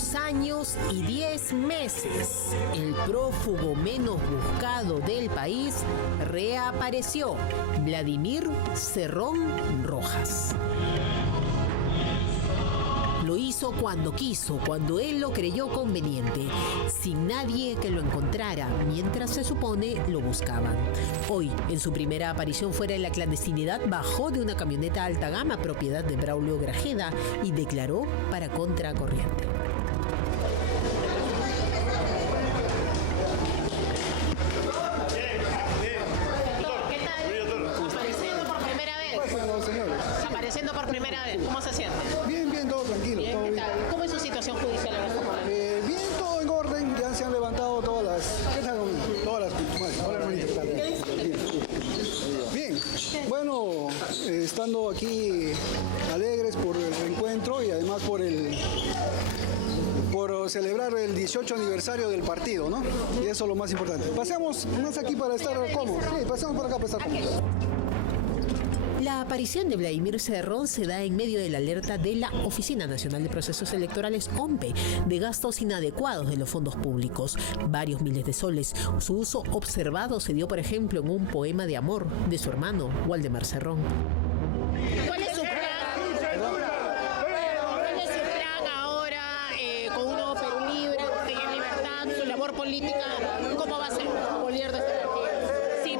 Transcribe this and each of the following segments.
2 años y 10 meses, el prófugo menos buscado del país reapareció, Vladimir Cerrón Rojas. Lo hizo cuando quiso, cuando él lo creyó conveniente, sin nadie que lo encontrara, mientras se supone lo buscaban. Hoy, en su primera aparición fuera de la clandestinidad, bajó de una camioneta alta gama propiedad de Braulio Grajeda y declaró para Contracorriente. Apareciendo por primera vez, ¿cómo se siente? Bien, todo tranquilo. Bien, todo ¿qué bien. tal? ¿Cómo es su situación judicial en este momento? Bien, todo en orden, ya se han levantado todas las... Bien, bueno, estando aquí alegres por el reencuentro y además por celebrar el 18 aniversario del partido, ¿no? Y eso es lo más importante. Pasemos más aquí para estar cómodos. Sí, pasemos por acá para estar cómodos. La aparición de Vladimir Cerrón se da en medio de la alerta de la Oficina Nacional de Procesos Electorales, OMPE, de gastos inadecuados de los fondos públicos, varios miles de soles. Su uso observado se dio, por ejemplo, en un poema de amor de su hermano, Waldemar Cerrón. ¿Cuál es su plan? ¿Cuál es su plan ahora con un nuevo Perú libre, en libertad, su labor política? ¿Cómo va a ser? Volver desde la sin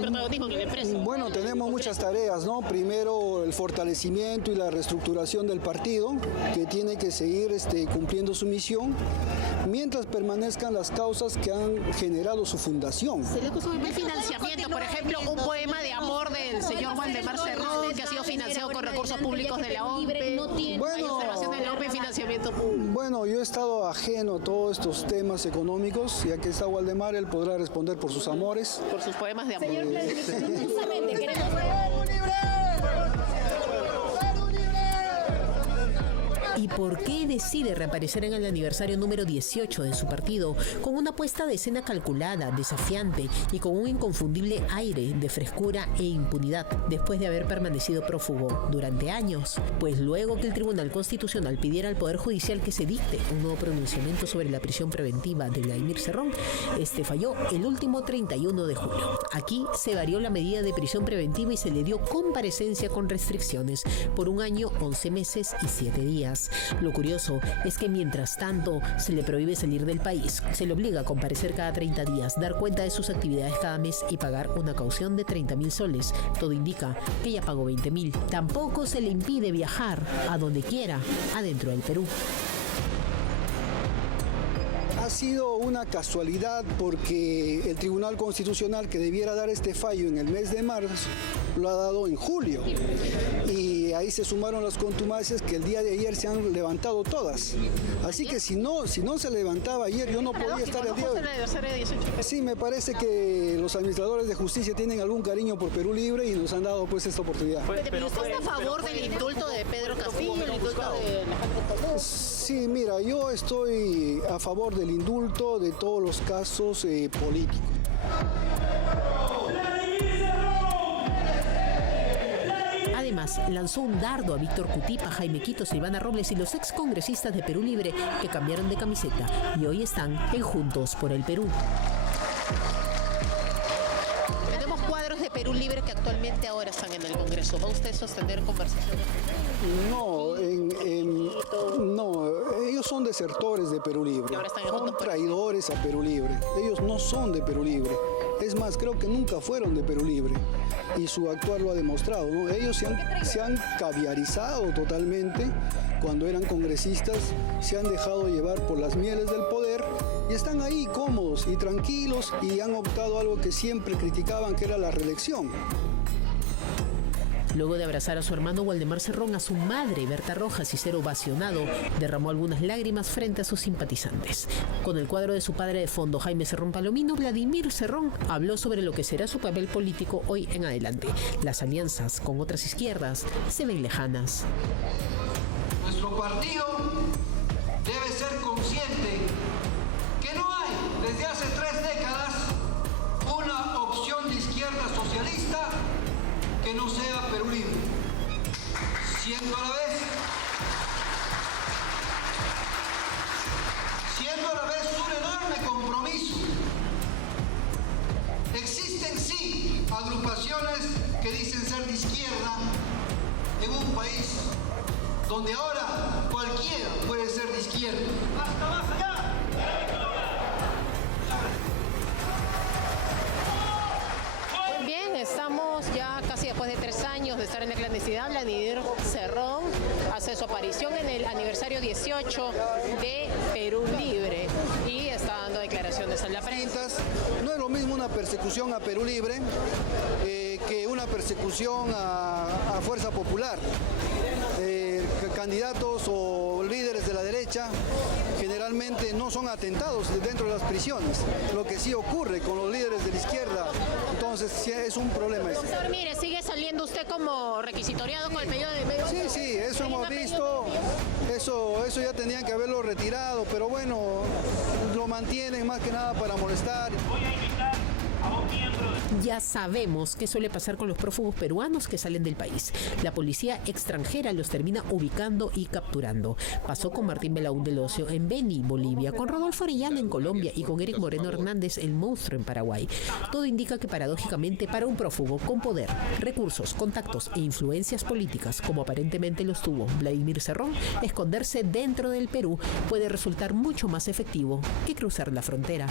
protagonismo en la empresa. Bueno, tenemos muchas tareas, ¿no? Primero, el fortalecimiento y la reestructuración del partido, que tiene que seguir cumpliendo su misión, mientras permanezcan las causas que han generado su fundación. ¿Se le puso un financiamiento, por ejemplo, un poema de amor del señor Waldemar Cerrón, que ha sido financiado con recursos públicos de la OMPE? ¿Hay observación de la OMPE y financiamiento público? Bueno, yo he estado ajeno a todos estos temas económicos, ya que está Waldemar, él podrá responder por sus amores. Por sus poemas de amor. Justamente queremos ¿Y por qué decide reaparecer en el aniversario número 18 de su partido con una puesta de escena calculada, desafiante y con un inconfundible aire de frescura e impunidad después de haber permanecido prófugo durante años? Pues luego que el Tribunal Constitucional pidiera al Poder Judicial que se dicte un nuevo pronunciamiento sobre la prisión preventiva de Vladimir Cerrón, falló el último 31 de julio. Aquí se varió la medida de prisión preventiva y se le dio comparecencia con restricciones por 1 año, 11 meses y 7 días. Lo curioso es que mientras tanto se le prohíbe salir del país, se le obliga a comparecer cada 30 días, dar cuenta de sus actividades cada mes y pagar una caución de 30.000 soles. Todo indica que ya pagó 20.000. Tampoco se le impide viajar a donde quiera adentro del Perú. Ha sido una casualidad porque el Tribunal Constitucional, que debiera dar este fallo en el mes de marzo, lo ha dado en julio. Y ahí se sumaron las contumacias que el día de ayer se han levantado todas. Así que si no se levantaba ayer, yo no podía estar el día de hoy. Sí, me parece que los administradores de justicia tienen algún cariño por Perú Libre y nos han dado pues esta oportunidad. ¿Pero usted está a favor del indulto de Pedro Castillo, el indulto de Alejandro Toledo? Sí, mira, yo estoy a favor del indulto de todos los casos políticos. Además, lanzó un dardo a Víctor Cutipa, Jaime Quito, Silvana Robles y los excongresistas de Perú Libre que cambiaron de camiseta y hoy están en Juntos por el Perú. Tenemos cuadros de Perú Libre que actualmente ahora están en el Congreso. ¿Va usted a sostener conversaciones? No, ellos son desertores de Perú Libre, son traidores a Perú Libre, ellos no son de Perú Libre, es más, creo que nunca fueron de Perú Libre y su actuar lo ha demostrado, ¿no? Ellos se han caviarizado totalmente cuando eran congresistas, se han dejado llevar por las mieles del poder y están ahí cómodos y tranquilos y han optado algo que siempre criticaban, que era la reelección. Luego de abrazar a su hermano Waldemar Cerrón, a su madre Berta Rojas y ser ovacionado, derramó algunas lágrimas frente a sus simpatizantes. Con el cuadro de su padre de fondo, Jaime Cerrón Palomino, Vladimir Cerrón habló sobre lo que será su papel político hoy en adelante. Las alianzas con otras izquierdas se ven lejanas. Nuestro partido debe ser consciente que no hay desde hace 3 décadas una opción de izquierda socialista que no sea Perú Libre, siendo a la vez donde ahora cualquiera puede ser de izquierda. ¡Hasta más allá! Bien, estamos ya casi después de 3 años de estar en la clandestinidad. Vladimir Cerrón hace su aparición en el aniversario 18 de Perú Libre y está dando declaraciones a la prensa. No es lo mismo una persecución a Perú Libre que una persecución a Fuerza Popular. Candidatos o líderes de la derecha generalmente no son atentados dentro de las prisiones, lo que sí ocurre con los líderes de la izquierda, entonces sí es un problema ese. Profesor, mire, sigue saliendo usted como requisitoriado con el periodo de medio. Sí, eso hemos visto, eso ya tenían que haberlo retirado, pero bueno, lo mantienen más que nada para molestar. Ya sabemos qué suele pasar con los prófugos peruanos que salen del país. La policía extranjera los termina ubicando y capturando. Pasó con Martín Belaúnde Locio en Beni, Bolivia, con Rodolfo Arellano en Colombia y con Eric Moreno Hernández, el monstruo, en Paraguay. Todo indica que paradójicamente para un prófugo con poder, recursos, contactos e influencias políticas, como aparentemente los tuvo Vladimir Cerrón, esconderse dentro del Perú puede resultar mucho más efectivo que cruzar la frontera.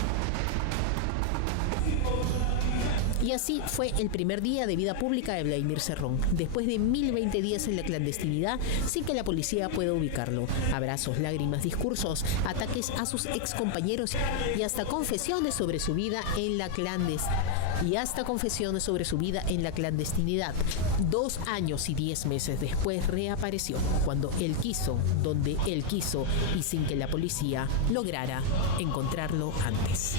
Y así fue el primer día de vida pública de Vladimir Cerrón, después de 1020 días en la clandestinidad sin que la policía pueda ubicarlo. Abrazos, lágrimas, discursos, ataques a sus excompañeros y hasta confesiones sobre su vida en la clandestinidad. 2 años y 10 meses después reapareció, cuando él quiso, donde él quiso y sin que la policía lograra encontrarlo antes.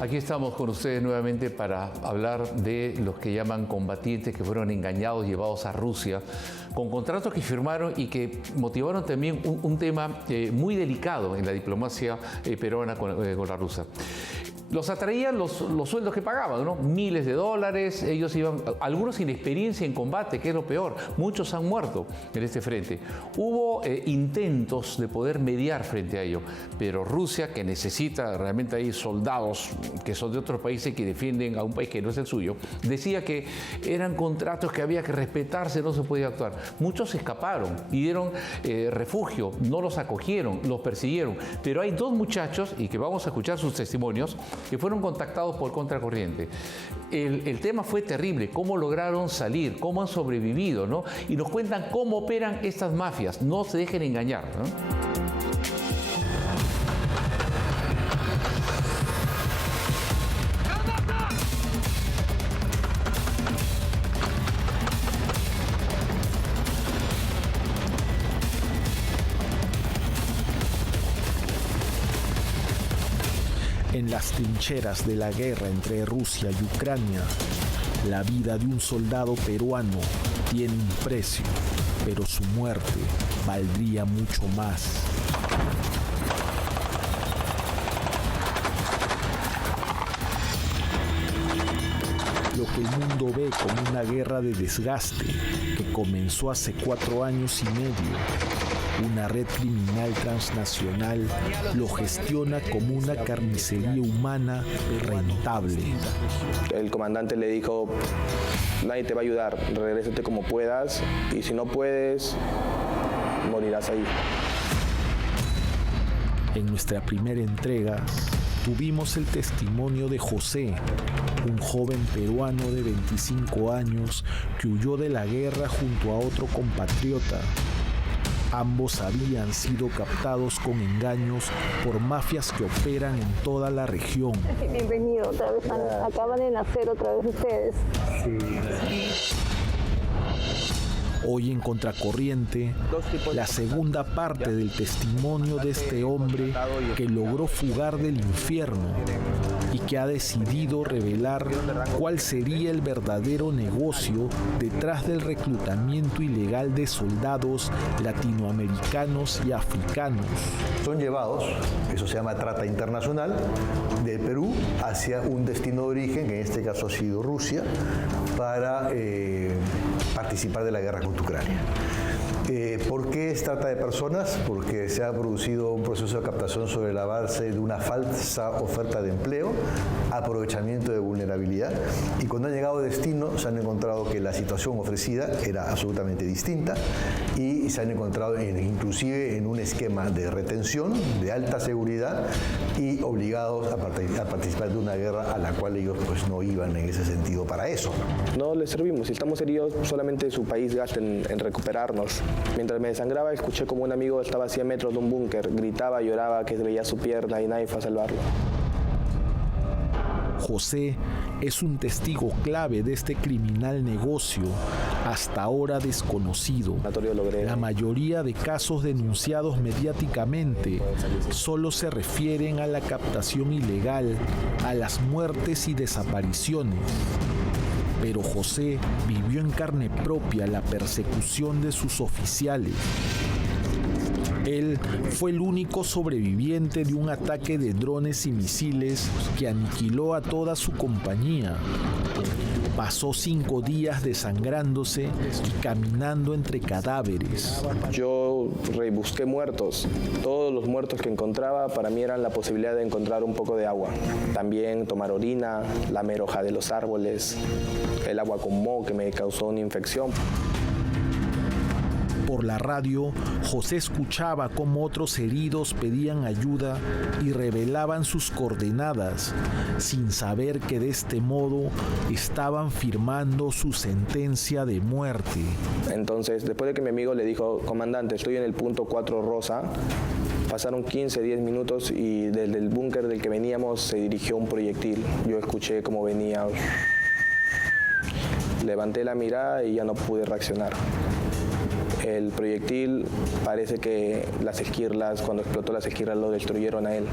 Aquí estamos con ustedes nuevamente para hablar de los que llaman combatientes que fueron engañados, llevados a Rusia, con contratos que firmaron y que motivaron también un tema muy delicado en la diplomacia peruana con la rusa. Los atraían los sueldos que pagaban, ¿no? Miles de dólares, ellos iban, algunos sin experiencia en combate, que es lo peor, muchos han muerto en este frente. Hubo intentos de poder mediar frente a ello, pero Rusia, que necesita realmente ahí soldados que son de otros países que defienden a un país que no es el suyo, decía que eran contratos que había que respetarse, no se podía actuar. Muchos escaparon, pidieron refugio, no los acogieron, los persiguieron, pero hay 2 muchachos, y que vamos a escuchar sus testimonios, que fueron contactados por Contracorriente. El tema fue terrible, cómo lograron salir, cómo han sobrevivido, ¿no? Y nos cuentan cómo operan estas mafias, no se dejen engañar, ¿no? En las trincheras de la guerra entre Rusia y Ucrania, la vida de un soldado peruano tiene un precio, pero su muerte valdría mucho más. Lo que el mundo ve como una guerra de desgaste que comenzó hace 4 años y medio, una red criminal transnacional lo gestiona como una carnicería humana rentable. El comandante le dijo, nadie te va a ayudar, regrésate como puedas y si no puedes, morirás ahí. En nuestra primera entrega tuvimos el testimonio de José, un joven peruano de 25 años que huyó de la guerra junto a otro compatriota. Ambos habían sido captados con engaños por mafias que operan en toda la región. Bienvenido otra vez, acaban de nacer otra vez ustedes. Sí. Hoy en Contracorriente, la segunda parte del testimonio de este hombre que logró fugar del infierno y que ha decidido revelar cuál sería el verdadero negocio detrás del reclutamiento ilegal de soldados latinoamericanos y africanos. Son llevados, eso se llama trata internacional, de Perú hacia un destino de origen, que en este caso ha sido Rusia, para participar de la guerra contra Ucrania. ¿Por qué es trata de personas? Porque se ha producido un proceso de captación sobre la base de una falsa oferta de empleo, aprovechamiento de vulnerabilidad, y cuando han llegado a destino se han encontrado que la situación ofrecida era absolutamente distinta y se han encontrado inclusive en un esquema de retención de alta seguridad y obligados a participar de una guerra a la cual ellos pues no iban en ese sentido para eso. No les servimos. Si estamos heridos, solamente su país gasta en recuperarnos. Mientras me desangraba, escuché como un amigo estaba a 100 metros de un búnker, gritaba, lloraba, que veía su pierna y nadie fue a salvarlo. José es un testigo clave de este criminal negocio, hasta ahora desconocido. La mayoría de casos denunciados mediáticamente solo se refieren a la captación ilegal, a las muertes y desapariciones. Pero José vivió en carne propia la persecución de sus oficiales. Él fue el único sobreviviente de un ataque de drones y misiles que aniquiló a toda su compañía. Pasó 5 días desangrándose y caminando entre cadáveres. Yo rebusqué muertos. Todos los muertos que encontraba para mí eran la posibilidad de encontrar un poco de agua. También tomar orina, lamer hoja de los árboles, el agua con moho que me causó una infección. Por la radio, José escuchaba cómo otros heridos pedían ayuda y revelaban sus coordenadas, sin saber que de este modo estaban firmando su sentencia de muerte. Entonces, después de que mi amigo le dijo, comandante, estoy en el punto 4 Rosa, pasaron 15, 10 minutos y desde el búnker del que veníamos se dirigió un proyectil. Yo escuché cómo venía. Levanté la mirada y ya no pude reaccionar. El proyectil parece que las esquirlas, cuando explotó las esquirlas lo destruyeron a él.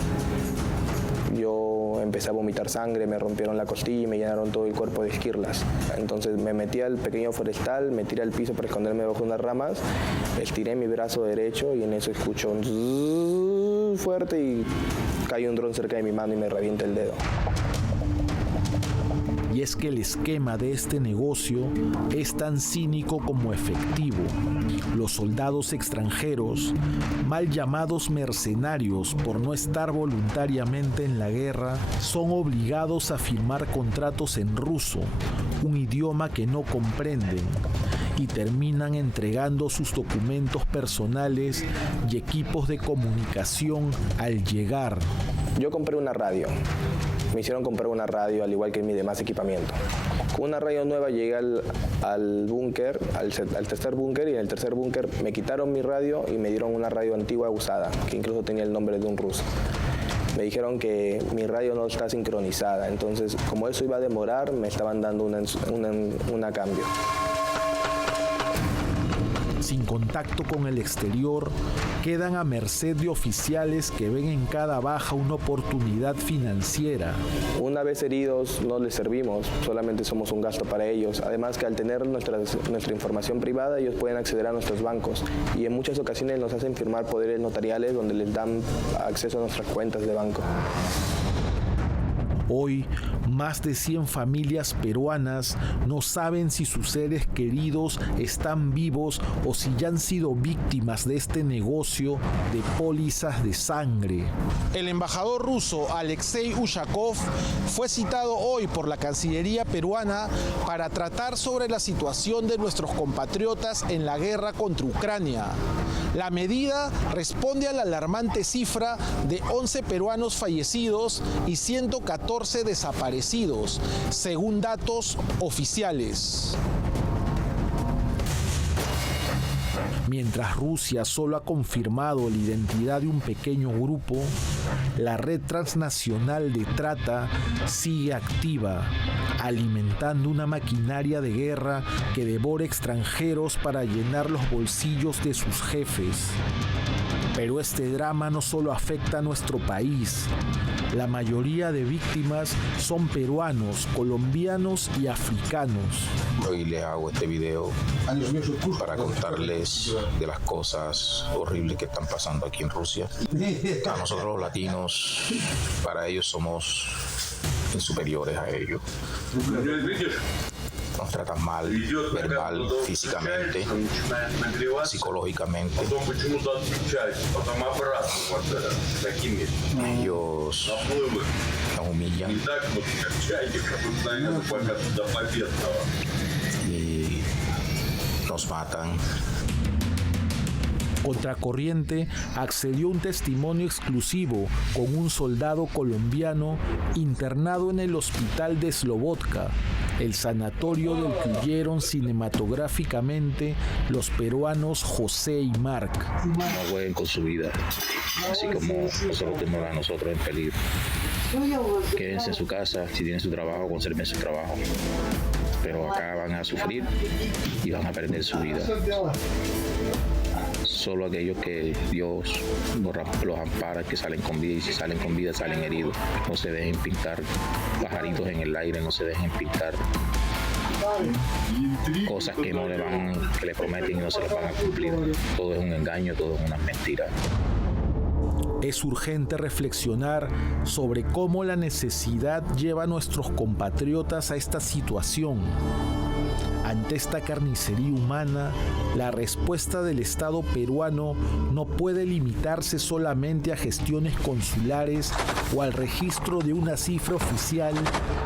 Yo empecé a vomitar sangre, me rompieron la costilla y me llenaron todo el cuerpo de esquirlas. Entonces me metí al pequeño forestal, me tiré al piso para esconderme bajo unas ramas, estiré mi brazo derecho y en eso escucho un zzzz fuerte y cae un dron cerca de mi mano y me revienta el dedo. Y es que el esquema de este negocio es tan cínico como efectivo. Los soldados extranjeros, mal llamados mercenarios por no estar voluntariamente en la guerra, son obligados a firmar contratos en ruso, un idioma que no comprenden, y terminan entregando sus documentos personales y equipos de comunicación al llegar. Yo compré una radio. Me hicieron comprar una radio al igual que mi demás equipamiento. Con una radio nueva llegué al búnker, al tercer búnker, y en el tercer búnker me quitaron mi radio y me dieron una radio antigua usada, que incluso tenía el nombre de un ruso. Me dijeron que mi radio no está sincronizada, entonces como eso iba a demorar, me estaban dando una a cambio. Sin contacto con el exterior, quedan a merced de oficiales que ven en cada baja una oportunidad financiera. Una vez heridos no les servimos, solamente somos un gasto para ellos. Además que al tener nuestra información privada, ellos pueden acceder a nuestros bancos y en muchas ocasiones nos hacen firmar poderes notariales donde les dan acceso a nuestras cuentas de banco. Hoy, más de 100 familias peruanas no saben si sus seres queridos están vivos o si ya han sido víctimas de este negocio de pólizas de sangre. El embajador ruso Alexei Ushakov fue citado hoy por la Cancillería peruana para tratar sobre la situación de nuestros compatriotas en la guerra contra Ucrania. La medida responde a la alarmante cifra de 11 peruanos fallecidos y 114 desaparecidos, según datos oficiales. Mientras Rusia solo ha confirmado la identidad de un pequeño grupo, la red transnacional de trata sigue activa, alimentando una maquinaria de guerra que devora extranjeros para llenar los bolsillos de sus jefes. Pero este drama no solo afecta a nuestro país. La mayoría de víctimas son peruanos, colombianos y africanos. Hoy les hago este video para contarles de las cosas horribles que están pasando aquí en Rusia. A nosotros los latinos, para ellos somos superiores a ellos. nos tratan mal, verbal, físicamente, psicológicamente. Ellos nos humillan y nos matan. Contracorriente accedió a un testimonio exclusivo con un soldado colombiano internado en el hospital de Slobodka, el sanatorio del que huyeron cinematográficamente los peruanos José y Mark. No jueguen con su vida, así como nosotros tenemos a nosotros en peligro. Quédense en su casa, si tienen su trabajo, conserven su trabajo. Pero acá van a sufrir y van a perder su vida. Solo aquellos que Dios los ampara, que salen con vida, y si salen con vida, salen heridos. No se dejen pintar pajaritos en el aire, no se dejen pintar cosas que que le prometen y no se las van a cumplir. Todo es un engaño, todo es una mentira. Es urgente reflexionar sobre cómo la necesidad lleva a nuestros compatriotas a esta situación. Ante esta carnicería humana, la respuesta del Estado peruano no puede limitarse solamente a gestiones consulares o al registro de una cifra oficial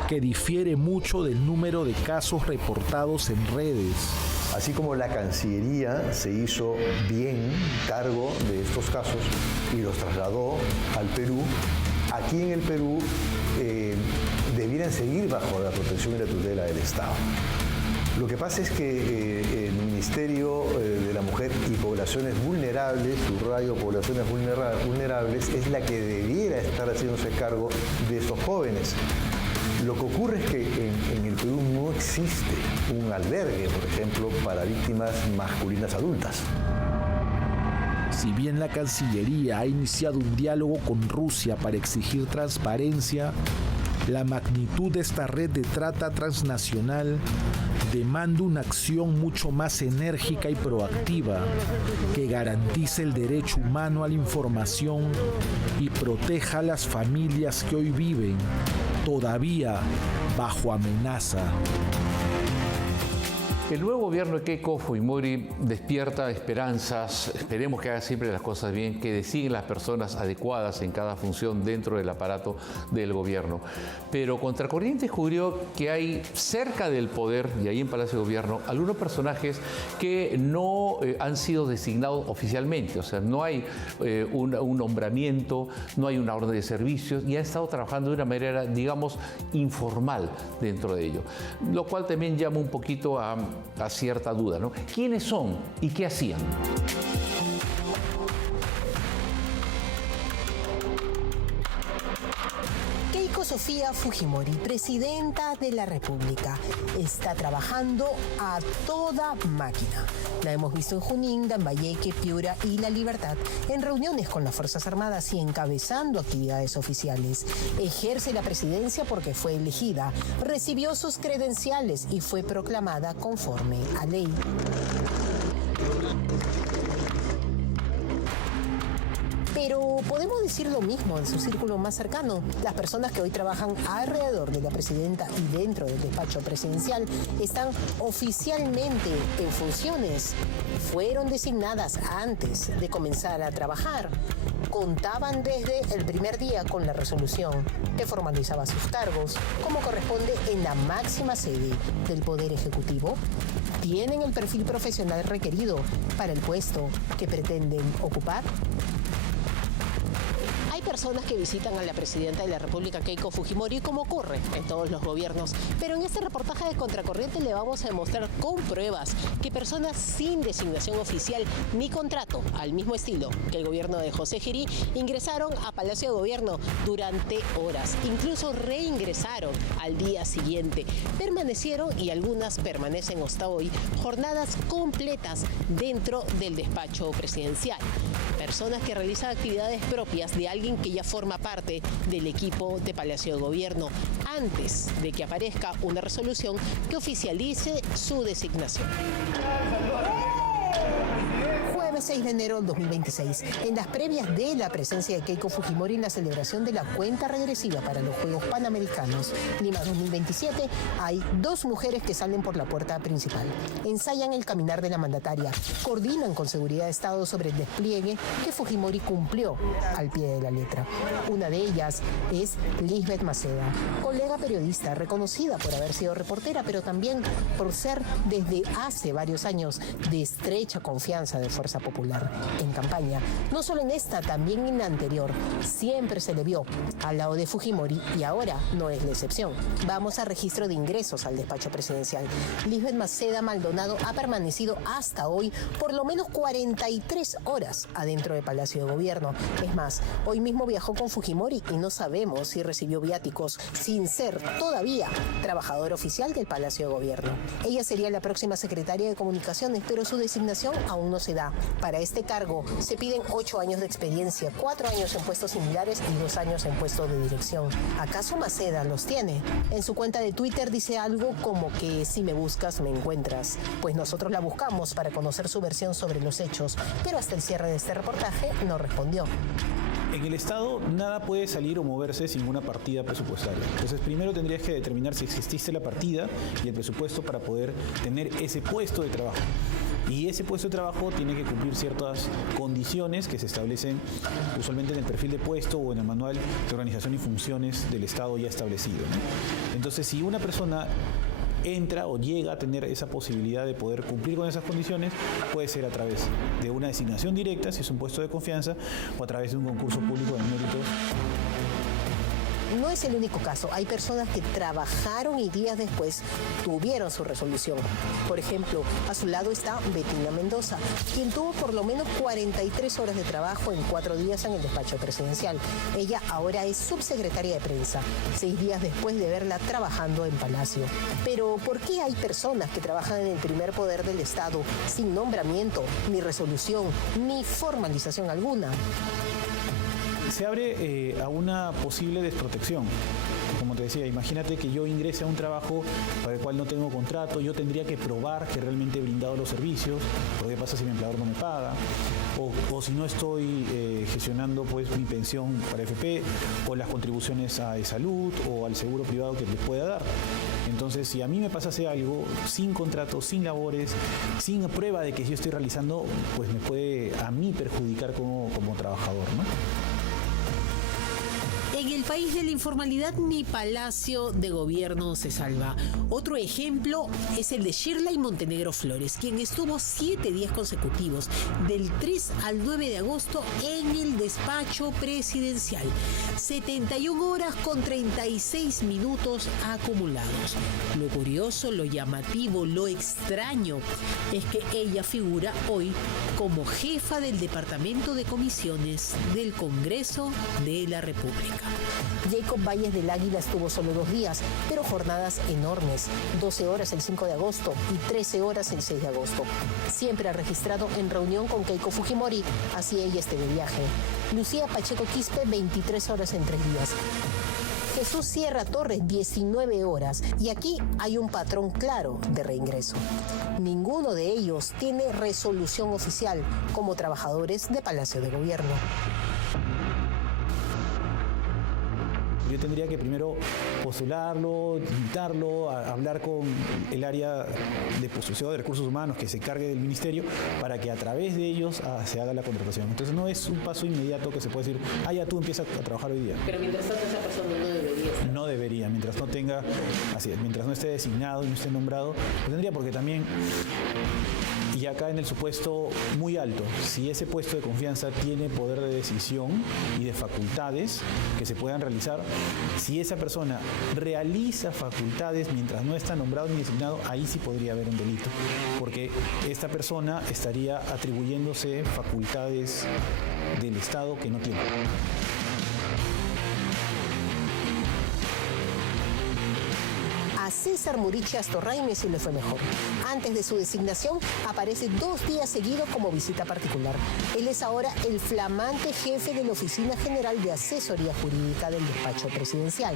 que difiere mucho del número de casos reportados en redes. Así como la Cancillería se hizo bien cargo de estos casos y los trasladó al Perú, aquí en el Perú debieran seguir bajo la protección y la tutela del Estado. Lo que pasa es que el Ministerio de la Mujer y Poblaciones Vulnerables, subrayo poblaciones vulnerables, es la que debiera estar haciéndose cargo de estos jóvenes. Lo que ocurre es que en el Perú no existe un albergue, por ejemplo, para víctimas masculinas adultas. Si bien la Cancillería ha iniciado un diálogo con Rusia para exigir transparencia, la magnitud de esta red de trata transnacional demanda una acción mucho más enérgica y proactiva que garantice el derecho humano a la información y proteja a las familias que hoy viven todavía bajo amenaza. El nuevo gobierno de Keiko Fujimori despierta esperanzas. Esperemos que haga siempre las cosas bien, que designen las personas adecuadas en cada función dentro del aparato del gobierno. Pero Contracorriente descubrió que hay cerca del poder, y ahí en Palacio de Gobierno, algunos personajes que no han sido designados oficialmente. O sea, no hay un nombramiento, no hay una orden de servicios, y han estado trabajando de una manera, digamos, informal dentro de ello. Lo cual también llama un poquito a cierta duda, ¿no? ¿Quiénes son y qué hacían? Keiko Sofía Fujimori, presidenta de la República, está trabajando a toda máquina. La hemos visto en Junín, Lambayeque, Piura y La Libertad, en reuniones con las Fuerzas Armadas y encabezando actividades oficiales. Ejerce la presidencia porque fue elegida, recibió sus credenciales y fue proclamada conforme a ley. Pero podemos decir lo mismo de su círculo más cercano. Las personas que hoy trabajan alrededor de la presidenta y dentro del despacho presidencial están oficialmente en funciones. Fueron designadas antes de comenzar a trabajar. Contaban desde el primer día con la resolución que formalizaba sus cargos, como corresponde en la máxima sede del Poder Ejecutivo. Tienen el perfil profesional requerido para el puesto que pretenden ocupar. Hay personas que visitan a la presidenta de la República, Keiko Fujimori, como ocurre en todos los gobiernos. Pero en este reportaje de Contracorriente le vamos a demostrar con pruebas que personas sin designación oficial ni contrato, al mismo estilo que el gobierno de José Gerí, ingresaron a Palacio de Gobierno durante horas. Incluso reingresaron al día siguiente. Permanecieron, y algunas permanecen hasta hoy, jornadas completas dentro del despacho presidencial. Personas que realizan actividades propias de alguien que ya forma parte del equipo de Palacio de Gobierno antes de que aparezca una resolución que oficialice su designación. viernes 6 de enero del 2026, en las previas de la presencia de Keiko Fujimori en la celebración de la cuenta regresiva para los Juegos Panamericanos Lima 2027, hay dos mujeres que salen por la puerta principal. Ensayan el caminar de la mandataria, coordinan con Seguridad de Estado sobre el despliegue que Fujimori cumplió al pie de la letra. Una de ellas es Lisbeth Maceda, colega periodista reconocida por haber sido reportera, pero también por ser desde hace varios años de estrecha confianza de Fuerza Popular. En campaña, no solo en esta, también en la anterior, siempre se le vio al lado de Fujimori y ahora no es la excepción. Vamos a registro de ingresos al despacho presidencial. Lisbeth Maceda Maldonado ha permanecido hasta hoy por lo menos 43 horas adentro del Palacio de Gobierno. Es más, hoy mismo viajó con Fujimori y no sabemos si recibió viáticos sin ser todavía trabajador oficial del Palacio de Gobierno. Ella sería la próxima secretaria de Comunicaciones, pero su designación aún no se da. Para este cargo se piden 8 años de experiencia, 4 años en puestos similares y 2 años en puestos de dirección. ¿Acaso Maceda los tiene? En su cuenta de Twitter dice algo como que si me buscas, me encuentras. Pues nosotros la buscamos para conocer su versión sobre los hechos, pero hasta el cierre de este reportaje no respondió. En el Estado nada puede salir o moverse sin una partida presupuestaria. Entonces primero tendrías que determinar si exististe la partida y el presupuesto para poder tener ese puesto de trabajo. Y ese puesto de trabajo tiene que cumplir ciertas condiciones que se establecen usualmente en el perfil de puesto o en el manual de organización y funciones del Estado ya establecido, ¿no? Entonces, si una persona entra o llega a tener esa posibilidad de poder cumplir con esas condiciones, puede ser a través de una designación directa, si es un puesto de confianza, o a través de un concurso público de méritos. No es el único caso. Hay personas que trabajaron y días después tuvieron su resolución. Por ejemplo, a su lado está Betina Mendoza, quien tuvo por lo menos 43 horas de trabajo en 4 días en el despacho presidencial. Ella ahora es subsecretaria de prensa, 6 días después de verla trabajando en Palacio. Pero, ¿por qué hay personas que trabajan en el primer poder del Estado sin nombramiento, ni resolución, ni formalización alguna? Se abre a una posible desprotección. Como te decía, imagínate que yo ingrese a un trabajo para el cual no tengo contrato, yo tendría que probar que realmente he brindado los servicios, porque qué pasa si mi empleador no me paga, o si no estoy gestionando pues mi pensión para FP, o las contribuciones a salud o al seguro privado que les pueda dar. Entonces, si a mí me pasase algo sin contrato, sin labores, sin prueba de que yo estoy realizando, pues me puede a mí perjudicar como trabajador, ¿no? En el país de la informalidad, ni Palacio de Gobierno se salva. Otro ejemplo es el de Shirley Montenegro Flores, quien estuvo 7 días consecutivos, del 3 al 9 de agosto, en el despacho presidencial. 71 horas con 36 minutos acumulados. Lo curioso, lo llamativo, lo extraño es que ella figura hoy como jefa del Departamento de Comisiones del Congreso de la República. Jacob Valles del Águila estuvo solo 2 días, pero jornadas enormes, 12 horas el 5 de agosto y 13 horas el 6 de agosto. Siempre ha registrado en reunión con Keiko Fujimori, así ella esté de viaje. Lucía Pacheco Quispe, 23 horas en 3 días. Jesús Sierra Torres, 19 horas. Y aquí hay un patrón claro de reingreso. Ninguno de ellos tiene resolución oficial como trabajadores de Palacio de Gobierno. Yo tendría que primero postularlo, invitarlo, a hablar con el área de posesión de recursos humanos que se cargue del ministerio para que a través de ellos se haga la contratación. Entonces no es un paso inmediato que se puede decir, ya tú empiezas a trabajar hoy día. Pero mientras tanto esa persona no debería. No debería, mientras no tenga, así es, mientras no esté designado y no esté nombrado, no tendría, porque también, y acá en el supuesto muy alto, si ese puesto de confianza tiene poder de decisión y de facultades que se puedan realizar, si esa persona realiza facultades mientras no está nombrado ni designado, ahí sí podría haber un delito, porque esta persona estaría atribuyéndose facultades del Estado que no tiene. Así César Murichi Astorrayme sí le fue mejor. Antes de su designación, aparece 2 días seguidos como visita particular. Él es ahora el flamante jefe de la Oficina General de Asesoría Jurídica del Despacho Presidencial.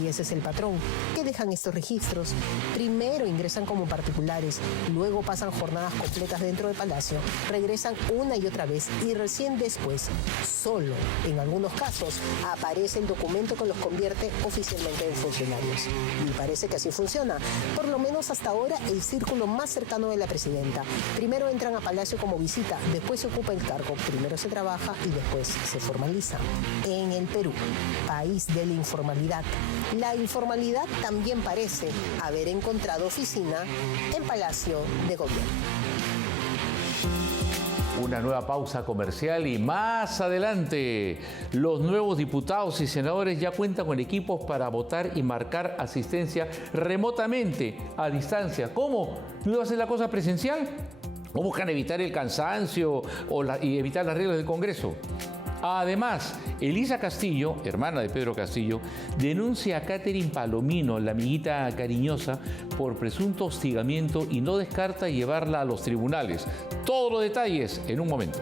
Y ese es el patrón. ¿Qué dejan estos registros? Primero ingresan como particulares, luego pasan jornadas completas dentro del Palacio, regresan una y otra vez y recién después, solo en algunos casos, aparece el documento que los convierte oficialmente en funcionarios. Y parece que así funciona. Por lo menos hasta ahora el círculo más cercano de la presidenta. Primero entran a Palacio como visita, después se ocupa el cargo, primero se trabaja y después se formaliza. En el Perú, país de la informalidad, la informalidad también parece haber encontrado oficina en Palacio de Gobierno. Una nueva pausa comercial y más adelante, los nuevos diputados y senadores ya cuentan con equipos para votar y marcar asistencia remotamente, a distancia. ¿Cómo? ¿No va a ser la cosa presencial? ¿O buscan evitar el cansancio y evitar las reglas del Congreso? Además, Elisa Castillo, hermana de Pedro Castillo, denuncia a Catherine Palomino, la amiguita cariñosa, por presunto hostigamiento y no descarta llevarla a los tribunales. Todos los detalles en un momento.